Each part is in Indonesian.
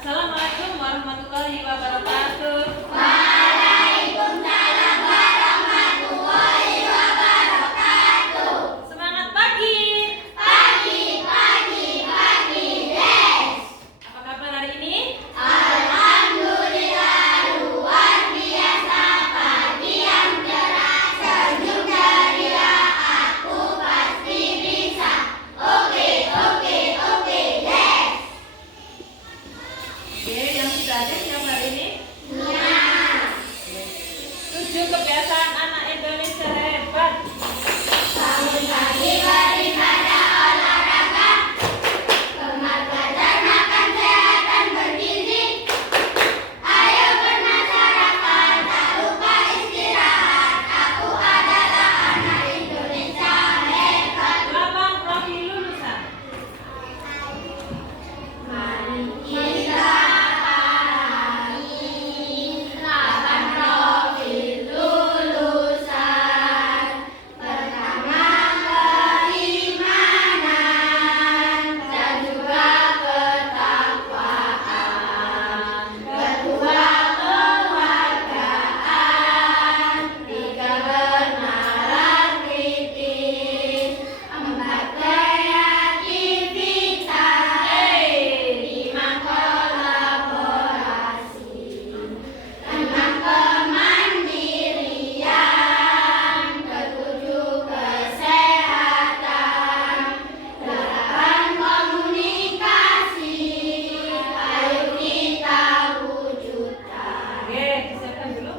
Assalamualaikum warahmatullahi wabarakatuh. Waalaikumsalam warahmatullahi wabarakatuh. Semangat pagi. Pagi, yes. Apa kabar hari ini? Alhamdulillah luar biasa, pagi yang cerah, senyum ceria, aku pasti bisa. Oke, yes. Oke, yang sudah ada siapa hari ini? Ya. 7 kebiasaan anak Indonesia hebat. Bangun pagi beribadah olahraga, gemar belajar makan sehat dan bergizi. Ayo bermasyarakat, tak lupa istirahat. Aku adalah anak Indonesia hebat. 8 profil lulusan. Mari kita pahami 8 profil lulusan. Pertama, keimanan dan juga ketakwaan. Kedua, kewargaan. Tiga, bernalar kritis. Empat, kreativitas. Lima, kolaborasi. Enam, kemandirian. Ketujuh, kesehatan. Delapan, komunikasi. Ayo kita wujudkan. Oke, disiapkan dulu.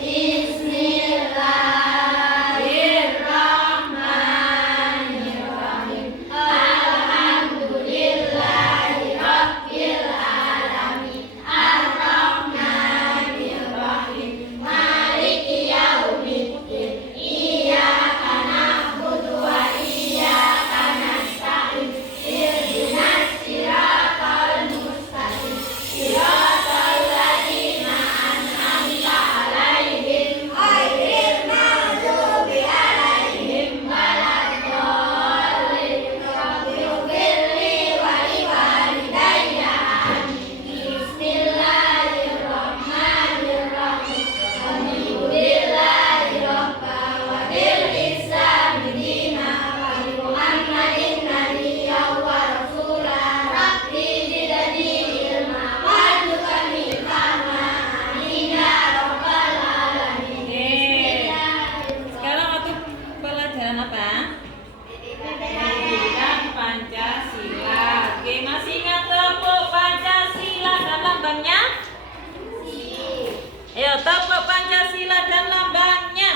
Bismillahirrahmanirrahim. Alhamdulillahirabbil alamin. Arrahmanirrahim. Maliki yaumiddin. Iyyaka na'budu wa iyyaka nasta'in. Ihdinas siratal mustaqim. Siratal ladzina an'amta 'alaihim ghairil maghdubi 'alaihim waladdallin. Rabbighfirli wa liwalidayya. Bismillahirrahmanirrahim. Alhamdulillahi rabbil wa bil islami dina wa bi Muhammadin nabiyyan wa rasula. Rabbi zidni ilma warzuqni fahma. Amin ya rabbal alamin. Sekarang waktu pelajaran apa? Pendidikan Pancasila. Oke, masih ingat tepuk Pancasila dan lambangnya? Ayo, tepuk Pancasila dan lambangnya.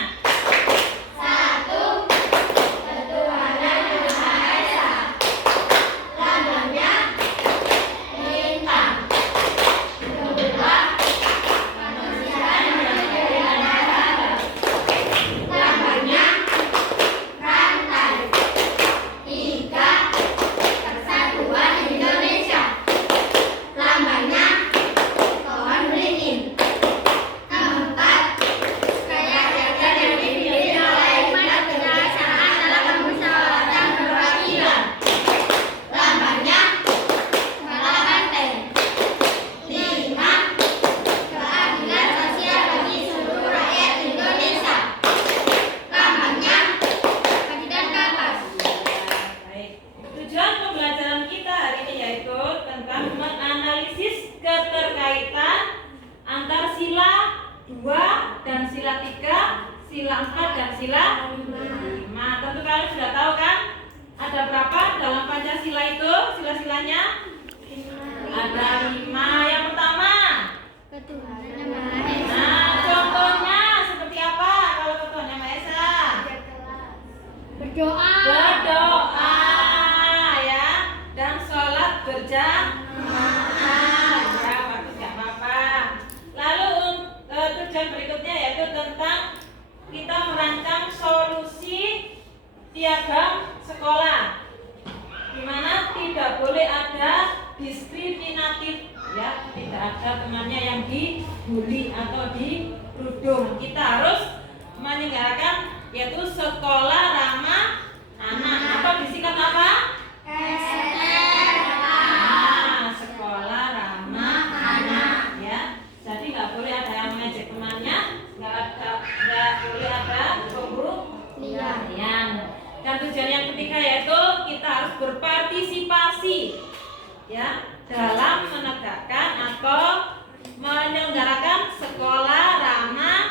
Satu, ketuhanan yang Maha Esa. Lambangnya bintang. Kedua, kemanusiaan yang beradab. Lambangnya rantai. Tiga, persatuan Indonesia. Lambangnya pohon beringin. Empat, rakyat yang dipimpin oleh hikmat kebijaksanaan dalam permusyawaratan perwakilan. Lambangnya kepala banteng. Lima, keadilan sosial bagi seluruh rakyat Indonesia. Lambangnya kandidat kapas. Baik. Tujuan pembelajaran kita hari ini yaitu tentang menganalisis keterkaitan antar sila 2 dan sila 3, sila 4 dan sila 5. Tentu kalian sudah tahu kan? Ada berapa dalam Pancasila itu sila-silanya? Ada 5. Yang pertama, Ketuhanan yang Maha Esa. nah contohnya seperti apa kalau Ketuhanan Yang Maha Esa? Berdoa. Berdoa ya, dan sholat berjamaah ya, waktu nggak apa-apa. Lalu tujuan berikutnya yaitu tentang kita merancang solusi piagam sekolah, di mana tidak boleh ada diskriminatif ya, tidak ada temannya yang dibully atau dirudung. Kita harus meninggalkan yaitu sekolah ramah anak. Apa disingkat apa? SMA. ya dalam menegakkan atau menyelenggarakan sekolah ramah.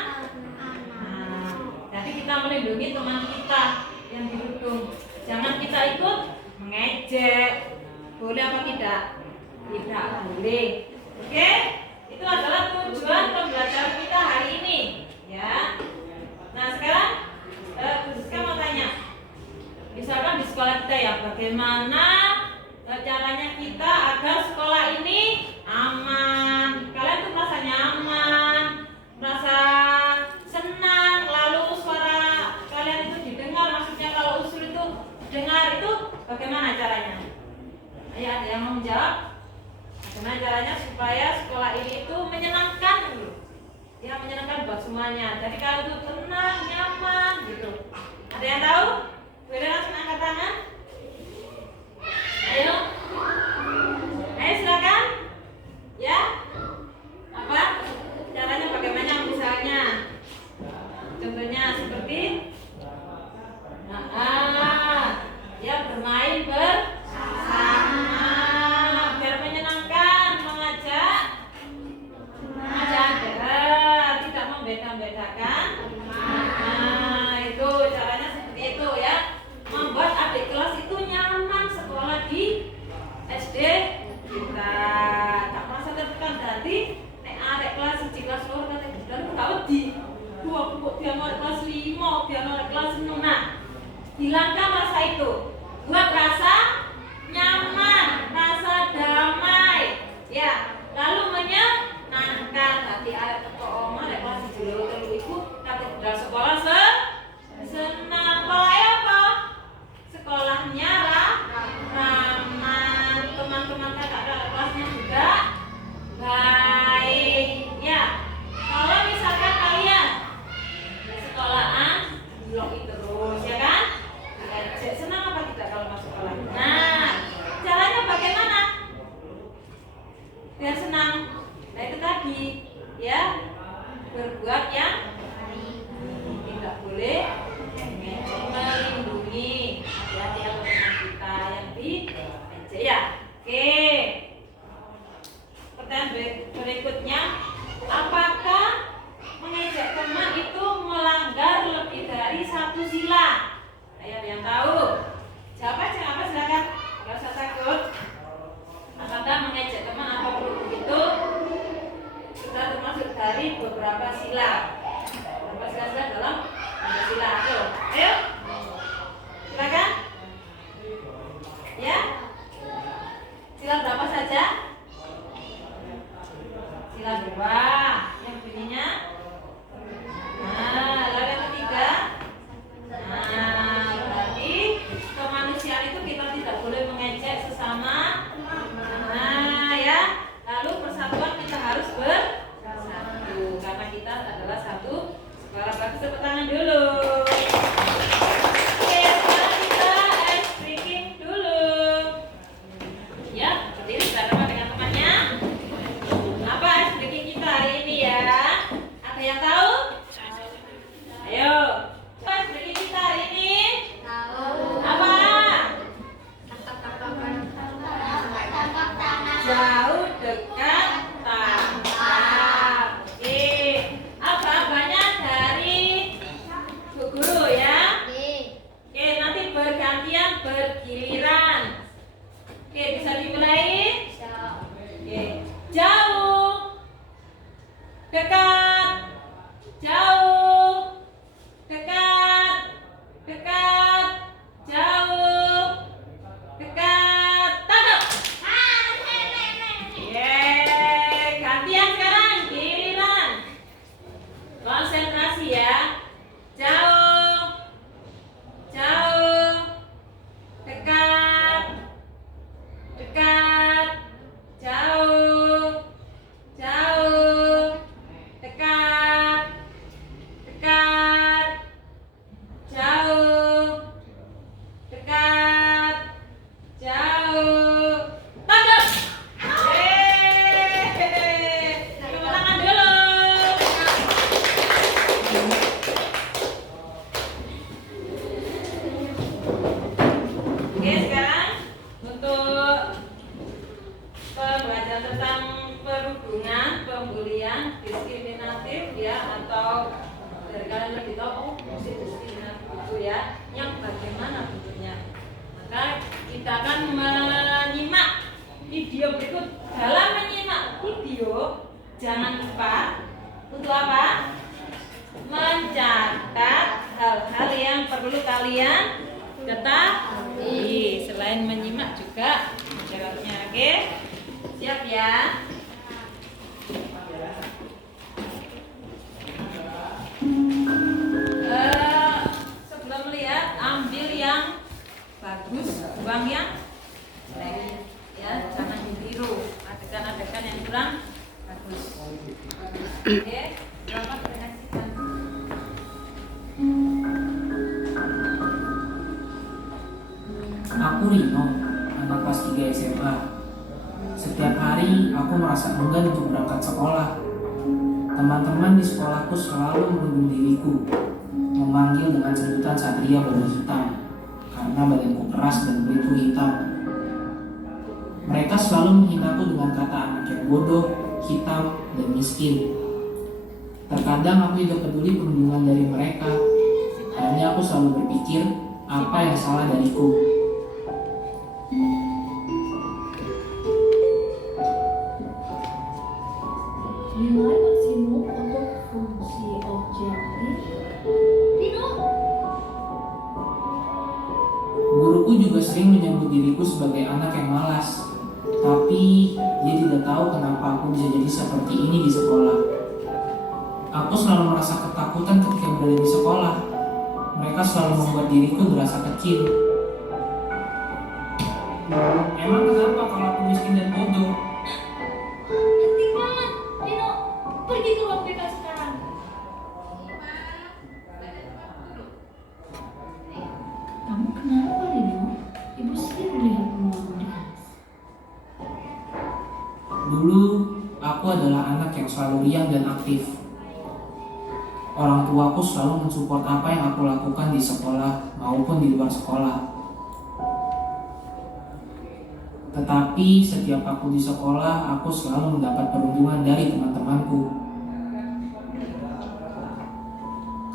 Nah, jadi kita melindungi teman kita yang dirundung. Jangan kita ikut mengejek. Boleh apa tidak? Tidak boleh. Oke? Itu adalah tujuan pembelajaran kita hari ini, ya. Nah, sekarang Rizka mau tanya. Misalkan di sekolah kita ya, bagaimana caranya kita agar sekolah ini aman? Kalian tuh merasa nyaman, merasa senang, lalu suara kalian itu didengar, maksudnya kalau usul itu dengar, itu bagaimana caranya? Ayo, ada yang mau menjawab? Bagaimana caranya supaya sekolah ini itu menyenangkan gitu? Ya, menyenangkan buat semuanya. Jadi kalau itu tenang, nyaman gitu. Ada yang tahu? Boleh langsung angkat tangan. Ayo. Ayo silakan. Ya. Apa? Caranya bagaimana misalnya? Contohnya seperti ya bermain bersama biar menyenangkan, mengajak tidak membeda-bedakan. Itu caranya seperti itu ya. Membuat adik kelas itu nyaman sekolah di SD kita. Tak merasa tertekan. Jadi nek adik kelas 1 kelas 2 kate budal gak wedi. Aku kok dia mau kelas 5, dia mau kelas 6. Nah, hilangkan rasa itu. Buat rasa nyaman, rasa damai. Ya, lalu menyenangkan. Hati adik teko omah nek kelas 1 lho iku kate budal sekolah senang. Sekolah apa? Sekolahnya ramah, teman-teman kakak kelasnya juga baik. Ya, kalau misalkan kalian sekolahan blok terus, ya kan? Senang apa tidak kalau masuk sekolah? Nah, caranya bagaimana? Biar senang. Nah itu tadi, ya berbuat yang tidak boleh melindungi hati-hati atau teman kita yang diejek ya. Oke. Pertanyaan berikutnya, apakah mengejek teman itu melanggar lebih dari 1 sila? Ayo yang tahu. Siapa apa silakan. Enggak usah takut. Apakah mengejek teman atau berhubung itu sudah termasuk dari beberapa sila? Beberapa sila dalam Pancasila. Ayo. Silakan. Ya. Sila berapa saja? Sila 2. Yang bunyinya. Nah, lalu yang ketiga. Nah, berarti kemanusiaan itu kita tidak boleh mengejek sesama. Nah, ya. Lalu persatuan kita harus bersatu karena kita adalah satu sekolah. Bagus, tepuk tangan dulu. Oke, sekarang kita ice breaking dulu. Ya, berdiri bersama dengan temannya. Apa ice breaking kita hari ini ya? Ada yang tahu? Ayo. Ice breaking kita hari ini? Apa? Jauh, dekat, tangkap. Oke. Apa banyak dari Bu Guru ya? Oke, nanti bergantian bergiliran. Oke, bisa dimulai? Oke. Jauh, dekat, jauh, dekat, dekat, jauh, dekat, tangkap. Gantian sekarang, giliran. Konsentrasi ya. Jauh, jauh, dekat, dekat, jauh, jauh, dekat, dekat, jauh, dekat, jauh, tangkap. Tepuk tangan dulu. Oke, sekarang untuk Bu ya, yang bagaimana bentuknya. Maka kita akan menyimak video berikut. Dalam menyimak video, jangan lupa untuk apa? Mencatat hal-hal yang perlu kalian ketahui. Selain menyimak juga menjawabnya. Oke? Siap ya? Sebelum melihat, ambil yang bagus, buang yang jelek. Ya, jangan ditiru adegan-adegan yang kurang bagus. Oke, selamat menyaksikan. Aku Rino, anak kelas 3 SMA. Setiap hari aku merasa enggan untuk berangkat sekolah. Teman-teman di sekolahku selalu menuding diriku, memanggil dengan sebutan Satria Badan Hitam karena badanku keras dan kulitku hitam. Mereka selalu menghinaku dengan kata anak yang bodoh, hitam, dan miskin. Terkadang aku tidak peduli perundungan dari mereka. Hanya aku selalu berpikir, apa yang salah dariku? Nilai maksimum untuk fungsi objektif. Rino. Guruku juga sering menyebut diriku sebagai anak yang malas. Tapi dia tidak tahu kenapa aku bisa jadi seperti ini di sekolah. Aku selalu merasa ketakutan ketika berada di sekolah. Mereka selalu membuat diriku berasa kecil. Emang kenapa kalau aku miskin dan bodoh? Hentikan, Rino. Pergi ke ruang BK sekarang. Kamu kenapa, Rino? Ibu sering melihat ruang kelas. Dulu aku adalah anak yang selalu riang dan aktif. Orang tuaku selalu mensupport apa yang aku lakukan di sekolah maupun di luar sekolah. Tetapi setiap aku di sekolah, aku selalu mendapat perundungan dari teman-temanku.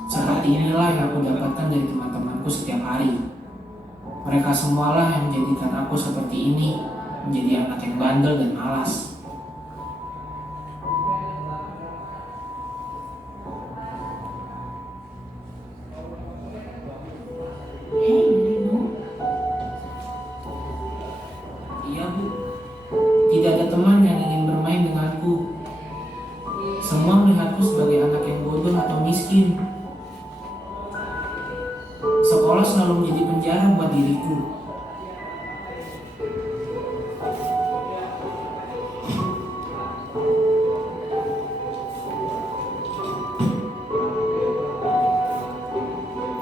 Seperti inilah yang aku dapatkan dari teman-temanku setiap hari. Mereka semualah yang menjadikan aku seperti ini, menjadi anak yang bandel dan malas. Hei, Rino. Iya Bu, tidak ada teman yang ingin bermain denganku. Semua melihatku sebagai anak yang bodoh atau miskin. Sekolah selalu menjadi penjara buat diriku.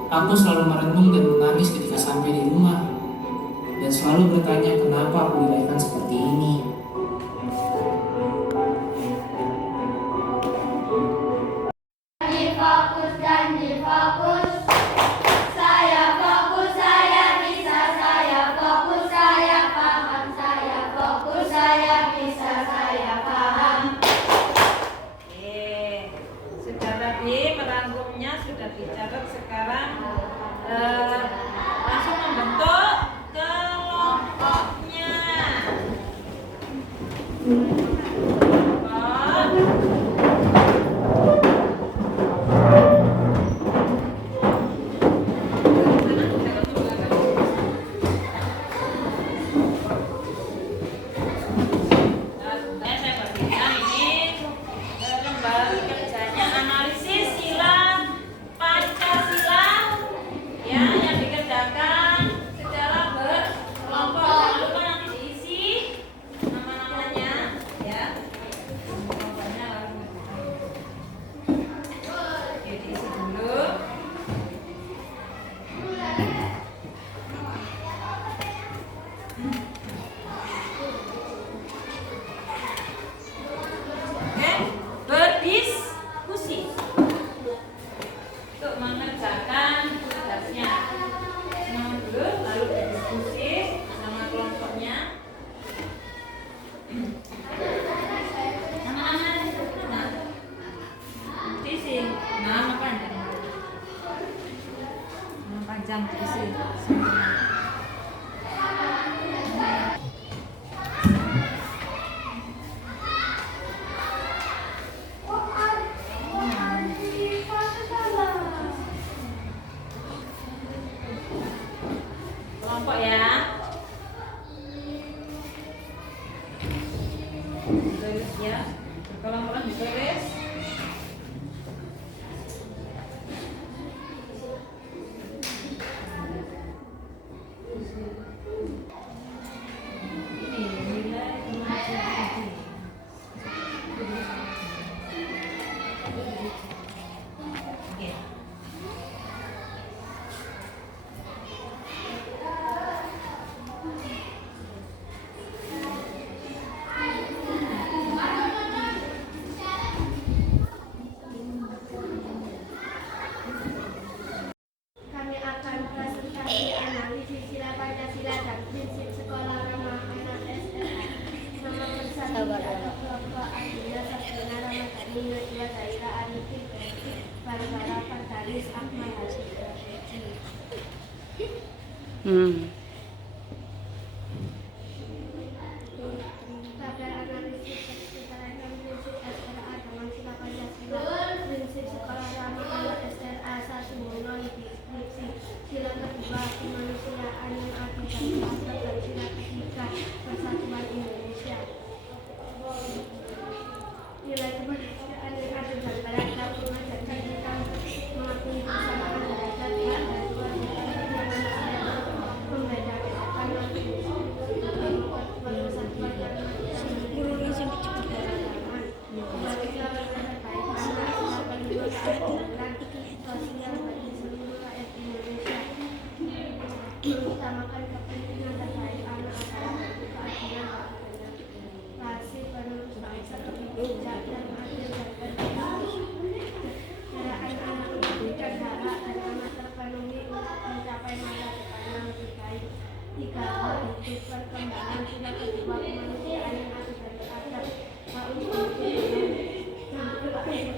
Aku selalu merenung dan menangis ketika sampai di rumah, dan selalu bertanya kenapa aku dilahirkan seperti ini. Difokus dan difokus. Saya fokus, saya bisa, saya fokus, saya paham, saya fokus, saya bisa, saya paham. Oke, sudah tadi merangkumnya sudah dicatat. Sekarang langsung membentuk kelompoknya. Saya bagikan ini lembar kerjanya analisis sila Pancasila ya, yang dikerjakan secara berkelompok. Jangan lupa nanti diisi nama-namanya ya. Beres ya. Berkolam-kolam beres. Kami akan presentasi analisis sila Pancasila dan prinsip sekolah ramah anak SLA. Nama bersatu atau kelompok Adila Sabdina Ramadhani Najwa Zaira Arifin Barbara Fatalis Ahmad Hasibah. Tabel analisis kesetaraan prinsip SLA dengan sila Pancasila. Prinsip sekolah ramah anak SLA 1 non-diskriminasi. Sila kedua kemanusiaan yang adil dan beradab, dan sila ketiga persatuan Indonesia. Nilai kemanusiaan yang adil dan beradab mengajarkan kita mengakui kesamaan derajat hak dan kewajiban manusia, membedakan persatuan dan mengutamakan kepentingan terbaik anak adalah keadilan dan demokrasi, penerus bangsa lebih bijak dan adil dan berdemokrasi. Gerakan anak memberikan hak dan anak terpenuhi untuk mencapai masa depan yang lebih baik. 3. Hidup perkembangan sila kedua kemanusiaan yang adil dan beradab. Manusia yang dijamin oleh sekolah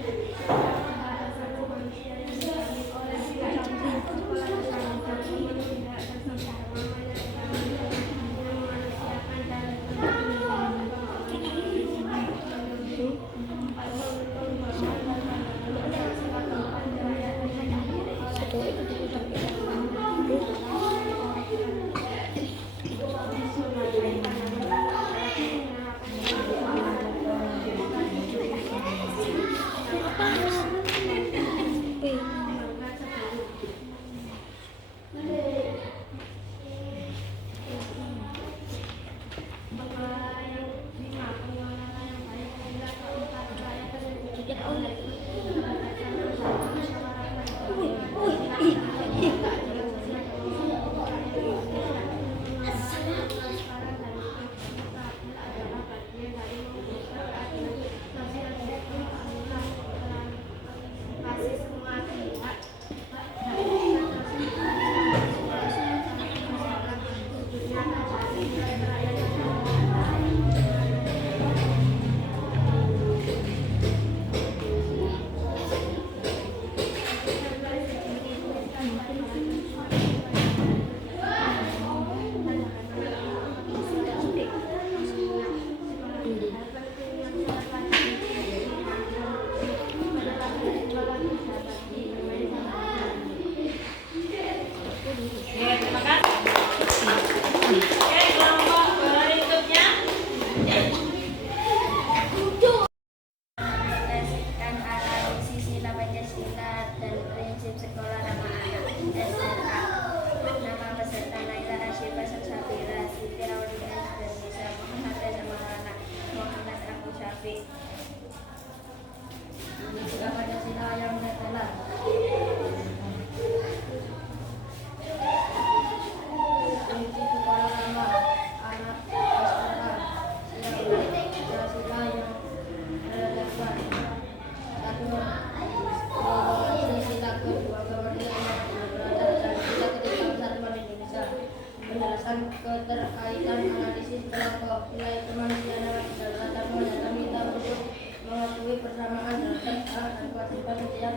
dan keterkaitan analisis kelompok nilai kemanusiaan dan kedaulatan mendatang kita untuk mengakui persamaan derajat hak dan kewajiban setiap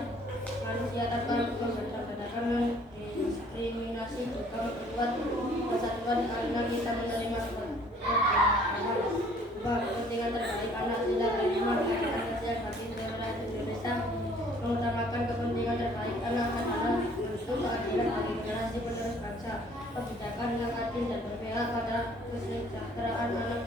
manusia tanpa membedakan diskriminasi juga memperkuat persatuan karena kita menerima kepentingan terbaik anak sila kelima Pancasila bagi seluruh Indonesia mengutamakan kepentingan terbaik anak adalah untuk keadilan bagi generasi penerus bangsa, kebijakan yang adil dan berpihak pada kesejahteraan anak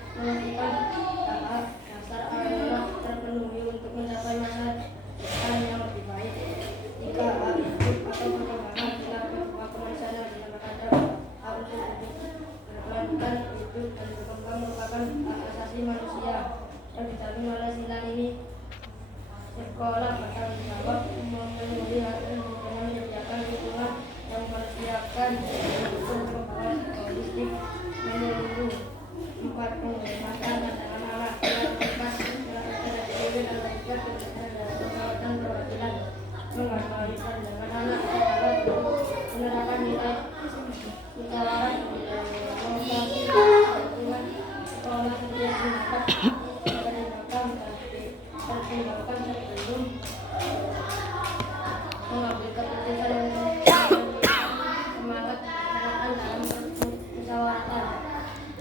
sekolah setiap tindakan tertinggalkan sebelum mengambil keputusan yang semangat pelaksanaan dalam musyawaratan.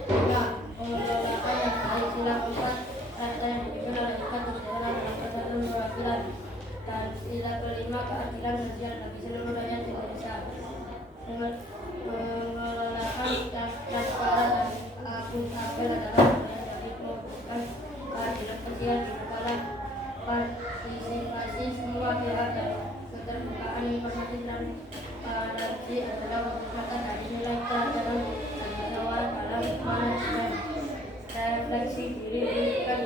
Tiga, pengelolaan yang baik. Sila keempat, rasa yang dipimpin oleh dekat berjalan dalam persatuan perwakilan. Dan sila kelima, keadilan sosial bagi seluruh rakyat Indonesia. Pengelolaan transparan dan akuntabel adalah yang dapat mewujudkan keadilan sosial di kepala partisipasi semua pihak dan keterbukaan informasi transparansi adalah merupakan dari nilai pelajaran dan musyawarah dalam manajemen. Refleksi diri kan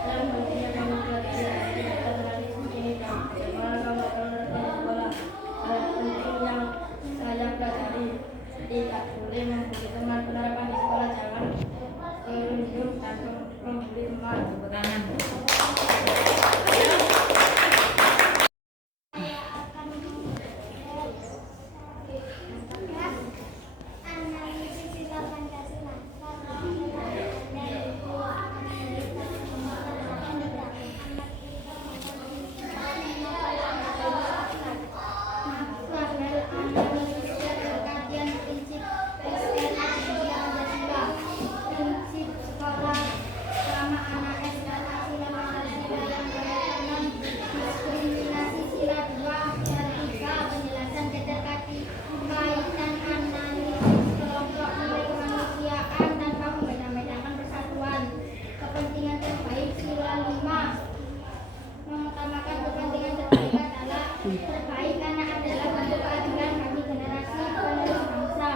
dalam pentingnya kamu pelajari dari tradisi ini dan bagaimana kamu akan menerapkan sekolah. Dan penting yang saya pelajari, tidak boleh membuli teman. Penerapan di sekolah jangan menunjuk dan membuli teman. Tepuk tangan. Analisis sila Pancasila. Prinsip sekolah selama anak SD sila Pancasila yang berkaitan diskriminasi sila 2 dan 3 penjelasan keterkaitan analisis kelompok nilai kemanusiaan tanpa membeda-bedakan persatuan kepentingan terbaik sila 5 mengutamakan kepentingan terbaik adalah terbaik karena adalah bentuk keadilan bagi generasi penerus bangsa.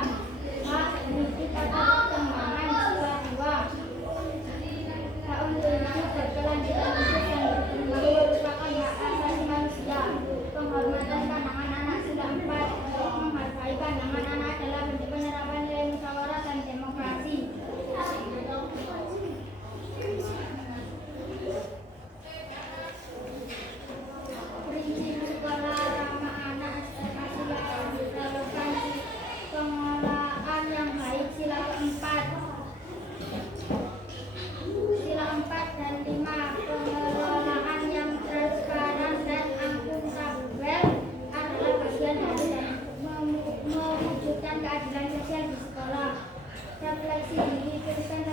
Hak hidup atau perkembangan sila 2 hak untuk hidup berkelanjutan hidup dan berkembang merupakan hak asasi manusia. Penghormatan pandangan anak sila 4 menghargai pandangan anak adalah bentuk penerapan nilai musyawarah dan demokrasi. Prinsip sekolah ramah anak sila relevansi pengelolaan yang baik sila 4 dan 5 pengelolaan yang transparan dan akuntabel adalah bagian dari mewujudkan keadilan sosial di sekolah. Refleksi diri, tuliskan